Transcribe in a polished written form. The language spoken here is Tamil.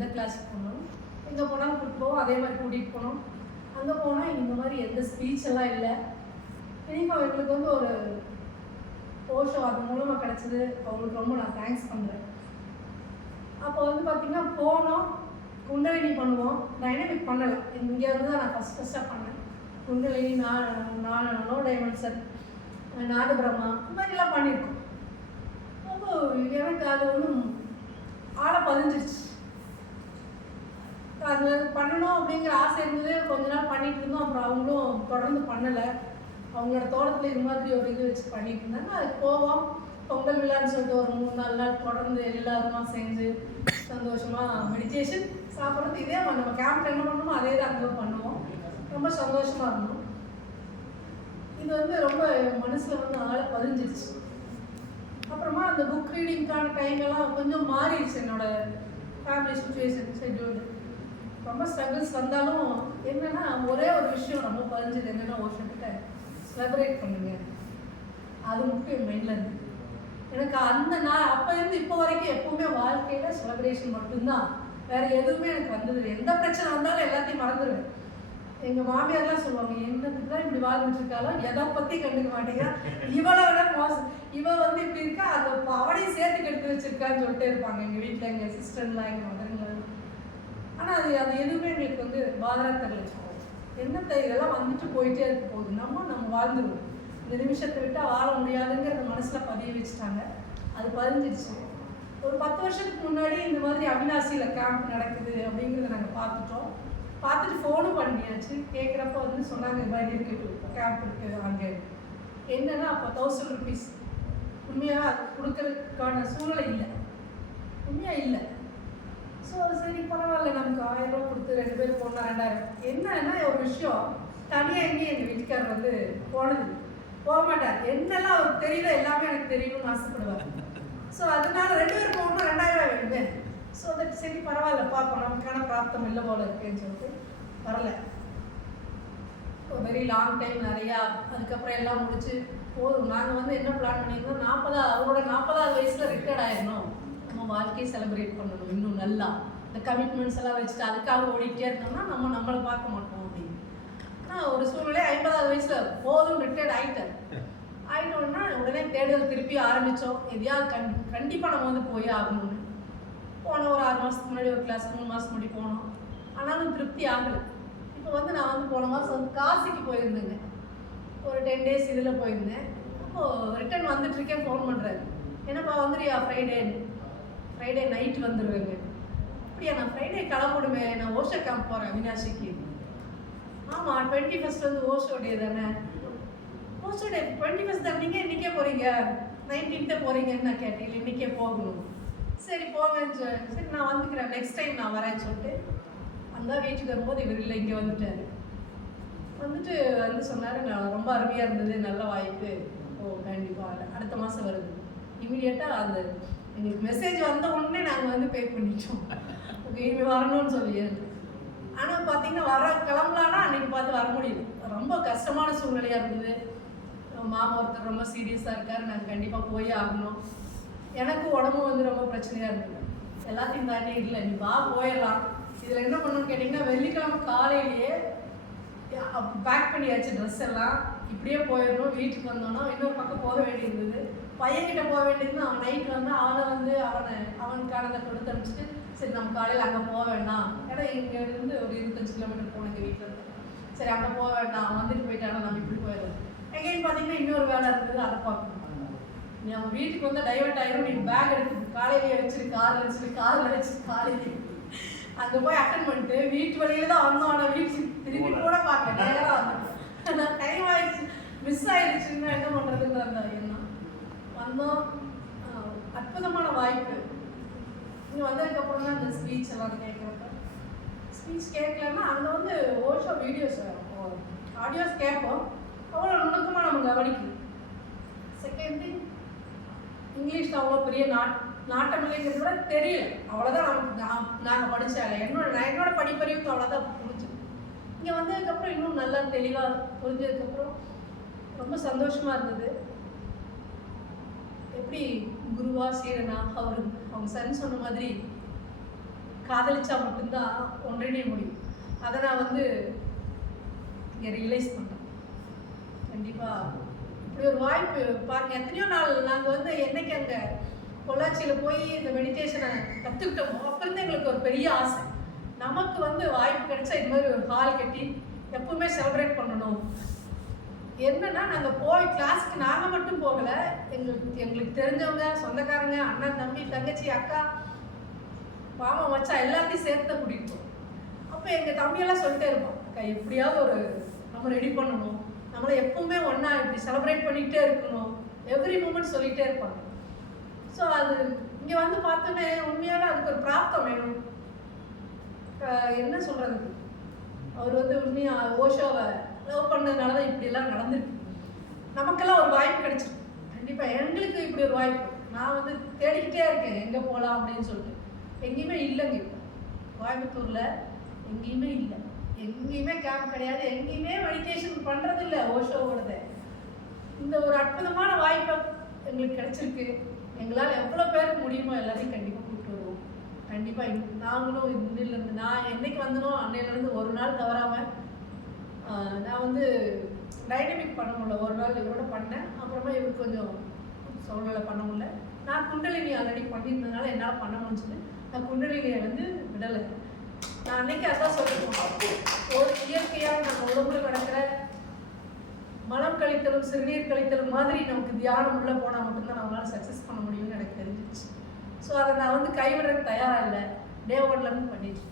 எந்த கிளாஸுக்கு போனாலும் எங்கே போனாலும் கூப்பிட்டு போவோம், அதே மாதிரி கூட்டிகிட்டு போனோம். அங்கே போனால் இந்த மாதிரி எந்த ஸ்பீச் எல்லாம் இல்லை. இன்றைக்கும் அவங்களுக்கு வந்து ஒரு ஓஷோ அது மூலமாக கிடச்சிது. அவங்களுக்கு ரொம்ப நான் தேங்க்ஸ் பண்ணுறேன். அப்போ வந்து பார்த்திங்கன்னா போனோம், குண்டலினி பண்ணுவோம். டைனமிக் பண்ணலை, இங்கே வந்து தான் நான் ஃபஸ்ட்டாக பண்ணேன். குண்டலினி நோ டைமென்ஷன், நாடு பிரம்மா இந்த மாதிரிலாம் பண்ணியிருக்கோம். அப்போ எனக்கு அது ஒன்றும் ஆளை பதிஞ்சிருச்சு. அது பண்ணணும் அப்படிங்கிற ஆசை இருந்தது. கொஞ்ச நாள் பண்ணிகிட்டு இருந்தோம். அப்புறம் அவங்களும் தொடர்ந்து பண்ணலை. அவங்களோட தோட்டத்தில் இது மாதிரி ஒரு இது வச்சு பண்ணிட்டு இருந்தாங்க. அதுக்கு போவோம். பொங்கல் விழான்னு சொல்லிட்டு ஒரு 3-4 நாள் தொடர்ந்து எல்லாருமா செஞ்சு சந்தோஷமாக மெடிடேஷன் சாப்பிட்றது. இதே நம்ம கேம்ப்ல என்ன பண்ணணுமோ அதே தான் அங்கே பண்ணுவோம். ரொம்ப சந்தோஷமாக இருந்தோம். இது வந்து ரொம்ப மனசில் வந்து ஆளை பதிஞ்சிருச்சு. அப்புறமா அந்த புக் ரீடிங்க்கான டைம் எல்லாம் கொஞ்சம் மாறிடுச்சு. என்னோடய ஃபேமிலி சுச்சுவேஷன் ஷெட்யூல் ரொம்ப ஸ்ட்ரகிள்ஸ் வந்தாலும் என்னென்னா ஒரே ஒரு விஷயம் ரொம்ப பதிஞ்சது என்னென்னா ஓஷோக்கிட்ட செலிப்ரேட் பண்ணுங்க, அது முக்கியம் மைண்டில் இருந்து. எனக்கு அந்த நாள் அப்போ இருந்து இப்போ வரைக்கும் எப்போவுமே வாழ்க்கையில் செலிப்ரேஷன் மட்டும்தான், வேறு எதுவுமே எனக்கு வந்தது. எந்த பிரச்சனை வந்தாலும் எல்லாத்தையும் மறந்துடுவேன். எங்கள் மாமியார்லாம் சொல்லுவாங்க, என்னத்துக்கு தான் இப்படி வாழ்ந்துட்டு இருக்காலும் எதை பற்றி கண்டுக்க மாட்டேங்கிறா, இவளை விட மோசம், இவள் வந்து இப்படி இருக்கா, அதை அவனையும் சேர்த்து கெடுத்து வச்சிருக்கான்னு சொல்லிட்டே இருப்பாங்க எங்கள் வீட்டில், எங்கள் சிஸ்டர்லாம், எங்கள் மதர்லாம். ஆனால் அது எதுவுமே எங்களுக்கு வந்து பாதரா தெரியல. என்னத்தை இதெல்லாம் வந்துட்டு போயிட்டே இருக்க போகுது, நம்ம வாழ்ந்துருவோம். இந்த நிமிஷத்தை விட்டு வாழ முடியாதுங்கிறத மனசில் பதிய வச்சுட்டாங்க. அது பதிஞ்சிடுச்சு. ஒரு 10 வருஷத்துக்கு முன்னாடி இந்த மாதிரி அவினாசியில் கேம்ப் நடக்குது அப்படிங்கிறத நாங்கள் பார்த்துட்டு ஃபோனும் பண்ணியாச்சு. கேட்குறப்ப வந்து சொன்னாங்க இது மாதிரி இருக்குது, கேம்ப் இருக்குது அங்கே. என்னென்னா அப்போ 1000 rupees உண்மையாக அது கொடுக்கறதுக்கான சூழ்நிலை இல்லை, உண்மையாக இல்லை. ஸோ சரி பரவாயில்ல, நமக்கு 1000 ரூபா கொடுத்து 2 பேர் போனால் 2000. என்னன்னா ஒரு விஷயம், தனியாக எங்கேயும் எங்கள் வீட்டுக்காரர் வந்து போக மாட்டார். என்னெல்லாம் அவருக்கு தெரியுதோ எல்லாமே எனக்கு தெரியணும்னு ஆசைப்படுவார். ஸோ அதனால 2 பேர் போகணும், 2000 வேணுமே. ஸோ தட் சரி பரவாயில்ல பார்ப்போம், நமக்கான பிராப்தம் இல்லை போல இருக்குன்னு சொல்லிட்டு வரல. வெரி லாங் டைம் நிறையா. அதுக்கப்புறம் எல்லாம் முடிச்சு போதும். நாங்கள் வந்து என்ன பிளான் பண்ணியிருந்தோம், அவரோட 40வது வயசில் ரிட்டையர்ட் ஆயிடணும், நம்ம வாழ்க்கையை செலிப்ரேட் பண்ணணும் இன்னும் நல்லா. இந்த கமிட்மெண்ட்ஸ் எல்லாம் வச்சுட்டு அதுக்காக ஓடிக்கிட்டே இருந்தோம்னா நம்மளை பார்க்க மாட்டோம் அப்படின்னு. ஆனால் ஒரு சூழ்நிலை 50வது வயசில் போதும் ரிட்டையர்ட் ஆகிட்டோன்னா உடனே தேடுதல் திருப்பி ஆரம்பித்தோம். எதையாவது கண்டிப்பாக நம்ம வந்து போய் ஆகணும்னு போனோம். ஒரு 6 மாதத்துக்கு முன்னாடி ஒரு கிளாஸ் 3 மாதம் முன்னாடி போனோம். ஆனாலும் திருப்தி ஆகலை. இப்போ வந்து நான் வந்து போன மாதம் வந்து காசிக்கு போயிருந்தேங்க. ஒரு 10 days இதில் போயிருந்தேன். அப்போது ரிட்டர்ன் வந்துட்டுருக்கேன், ஃபோன் பண்ணுறாரு, என்னப்பா வந்துடுறியா ஃப்ரைடே நைட்டு வந்துடுவேங்க. அப்படியா, நான் ஃப்ரைடே கிளம்பிடுமே, நான் ஓஷோ கேம்ப் போகிறேன் அவினாஷிக்கு. ஆமாம் 21st வந்து ஓஷோ டே தானே. ஓஷோ டே 21st தான், நீங்கள் இன்றைக்கே போகிறீங்க, 19th போகிறீங்கன்னு நான் கேட்டேன். இல்லை இன்றைக்கே போகணும். சரி போங்கன்னு சரி நான் வந்துக்கிறேன், நெக்ஸ்ட் டைம் நான் வரேன்னு சொல்லிட்டு அங்கே வீட்டுக்கு வரும்போது இவர் இல்லை, இங்கே வந்துட்டார். வந்துட்டு வந்து சொன்னார், நான் ரொம்ப அருமையாக இருந்தது, நல்ல வாய்ப்பு, ஓ கண்டிப்பாக அடுத்த மாதம் வருது. இமீடியட்டாக அந்த எங்களுக்கு மெசேஜ் வந்த உடனே நாங்கள் வந்து பே பண்ணிட்டோம், ஓகே இனிமேல் வரணும்னு சொல்லி. ஆனால் பார்த்தீங்கன்னா கிளம்பலான்னா அன்றைக்கி பார்த்து வர முடியல. ரொம்ப கஷ்டமான சூழ்நிலையாக இருந்தது. மாமா ஒருத்தர் ரொம்ப சீரியஸாக இருக்கார், நாங்கள் கண்டிப்பாக போய் ஆகணும். எனக்கு உடம்பு வந்து ரொம்ப பிரச்சனையாக இருந்தது. எல்லாத்தையும் தாண்டி இல்லை நீ வா போயிடலாம். இதில் என்ன பண்ணணும்னு கேட்டிங்கன்னா, வெள்ளிக்கிழமை காலையிலேயே பேக் பண்ணியாச்சு ட்ரெஸ் எல்லாம், இப்படியே போயிடணும். வீட்டுக்கு வந்தோன்னா இன்னொரு பக்கம் போக வேண்டியிருந்தது, பையன்கிட்ட போக வேண்டியதுன்னு அவன் நைட்டு வந்து அவனுக்கானதை கொடுத்து அனுப்பிச்சிட்டு சரி நம்ம காலையில் அங்கே போக வேண்டாம், ஏன்னா இங்கேருந்து ஒரு 25 கிலோமீட்டர் போன எங்கள் வீட்டில் இருந்து, சரி அங்கே போக வேண்டாம், அவன் வந்துட்டு போயிட்டானா நம்ம இப்படி போயிடலாம். எங்கேன்னு பார்த்தீங்கன்னா இன்னொரு வேலை இருந்தது, அதை பார்க்கணும். நீ அவன் வீட்டுக்கு வந்து டைவர்ட் ஆயிரும், நீ பேக் எடுத்து காலையிலேயே வச்சுட்டு காரில் வச்சுட்டு காலையிலேயே அங்கே போய் அட்டன் பண்ணிட்டு வீட்டு வழியில தான் வந்தோம். ஆனால் வீட்டு திருப்பி கூட பார்க்க நேராக வந்தோம். டைம் ஆயிடுச்சு, மிஸ் ஆயிடுச்சுன்னா என்ன பண்ணுறதுன்னு அந்த எண்ணம் வந்தோம். அற்புதமான வாய்ப்பு. இங்கே வந்ததுக்கப்புறம் தான் இந்த ஸ்பீச் எல்லாம் கேட்குறப்ப, ஸ்பீச் கேட்கலன்னா அங்கே வந்து ஓஷோ வீடியோஸ் ஆடியோஸ் கேட்போம், அவ்வளோ நுணுக்கமாக நம்ம கவனிக்கணும். செகண்ட் திங், இங்கிலீஷில் அவ்வளோ பெரிய நாட்டம் இல்லைங்கிறத விட தெரியல, அவ்வளோதான் நமக்கு. நாங்கள் படித்தால என்னோட படிப்பறிவுக்கு அவ்வளோதான் புரிஞ்சுது. இங்கே வந்ததுக்கப்புறம் இன்னும் நல்லா தெளிவாக புரிஞ்சதுக்கப்புறம் ரொம்ப சந்தோஷமாக இருந்தது. எப்படி குருவா சீரனா அவங்க சன் சொன்ன மாதிரி காதலிச்சா மட்டும்தான் ஒன்றிணைய முடியும். அதை நான் வந்து இங்கே ரியலைஸ் பண்ணுறேன். கண்டிப்பாக இப்படி ஒரு வாய்ப்பு பாருங்கள், எத்தனையோ நாள் நாங்கள் வந்து என்னைக்கு அங்கே பொள்ளாச்சியில் போய் இந்த மெடிடேஷனை கற்றுக்கிட்டோமோ அப்புறம் எங்களுக்கு ஒரு பெரிய ஆசை, நமக்கு வந்து வாய்ப்பு கிடைச்சா இது மாதிரி ஒரு ஹால் கட்டி எப்பவுமே செலிப்ரேட் பண்ணணும். என்னன்னா நாங்கள் போய் கிளாஸுக்கு நாங்கள் மட்டும் போகலை, எங்களுக்கு தெரிஞ்சவங்க, சொந்தக்காரங்க, அண்ணன், தம்பி, தங்கச்சி, அக்கா, மாமா, மச்சா எல்லாத்தையும் சேர்த்து கூட்டிகிட்டு போவோம். அப்போ எங்கள் தம்பியெல்லாம் சொல்லிட்டே இருப்போம், அக்கா எப்படியாவது ஒரு நம்ம ரெடி பண்ணணும், நம்மளை எப்பவுமே ஒன்றா இப்படி செலிப்ரேட் பண்ணிக்கிட்டே இருக்கணும், எவ்ரி மூமெண்ட் சொல்லிகிட்டே இருப்பாங்க. ஸோ அது இங்கே வந்து பார்த்தோன்னே உண்மையாகவே அதுக்கு ஒரு பிராப்தம் வேணும். என்ன சொல்கிறது, அவர் வந்து உண்மையாக ஓஷோவை லவ் பண்ணதுனால தான் இப்படியெல்லாம் நடந்திருக்கு. நமக்கெல்லாம் ஒரு வாய்ப்பு கிடைச்சிருக்கு. கண்டிப்பாக எங்களுக்கு இப்படி ஒரு வாய்ப்பு நான் வந்து தேடிக்கிட்டே இருக்கேன், எங்கே போகலாம் அப்படின்னு சொல்லிட்டு. எங்கேயுமே இல்லைங்க. இப்போ கோயம்புத்தூரில் எங்கேயுமே இல்லை, எங்கேயுமே கேம்ப் கிடையாது, எங்கேயுமே மெடிடேஷன் பண்ணுறது இல்லை ஓஷோவோடது. இந்த ஒரு அற்புதமான வாய்ப்பை எங்களுக்கு கிடைச்சிருக்கு. எங்களால் எவ்வளோ பேருக்கு முடியுமோ எல்லாரையும் கண்டிப்பாக கூப்பிட்டு வருவோம். கண்டிப்பாக நாங்களும் இன்னிலேருந்து நான் என்னைக்கு வந்தனோ அன்னையிலேருந்து ஒரு நாள் தவறாமல் நான் வந்து டைனமிக் பண்ண முடியல. ஒரு நாள் இவரோட பண்ணேன், அப்புறமா இவர் கொஞ்சம் சூழ்நிலை பண்ண முடியல. நான் குண்டலினி ஆல்ரெடி பண்ணியிருந்ததுனால என்னால் பண்ண முடிஞ்சது. நான் குண்டலினியை வந்து விடலை. நான் அன்னைக்கு அதான் சொல்லியிருக்கோம், ஒரு இயற்கையாக நம்ம உடம்புல கிடக்கிற மலம் கழித்தலும் சிறுநீர் கழித்தலும் மாதிரி நமக்கு தியானம் உள்ளே போனால் மட்டும்தான் நம்மளால் சக்ஸஸ் பண்ண முடியும்னு எனக்கு தெரிஞ்சிச்சு. ஸோ அதை நான் வந்து கைவிடுறதுக்கு தயாராக இல்லை. டே ஒன்லேருந்து பண்ணிட்டு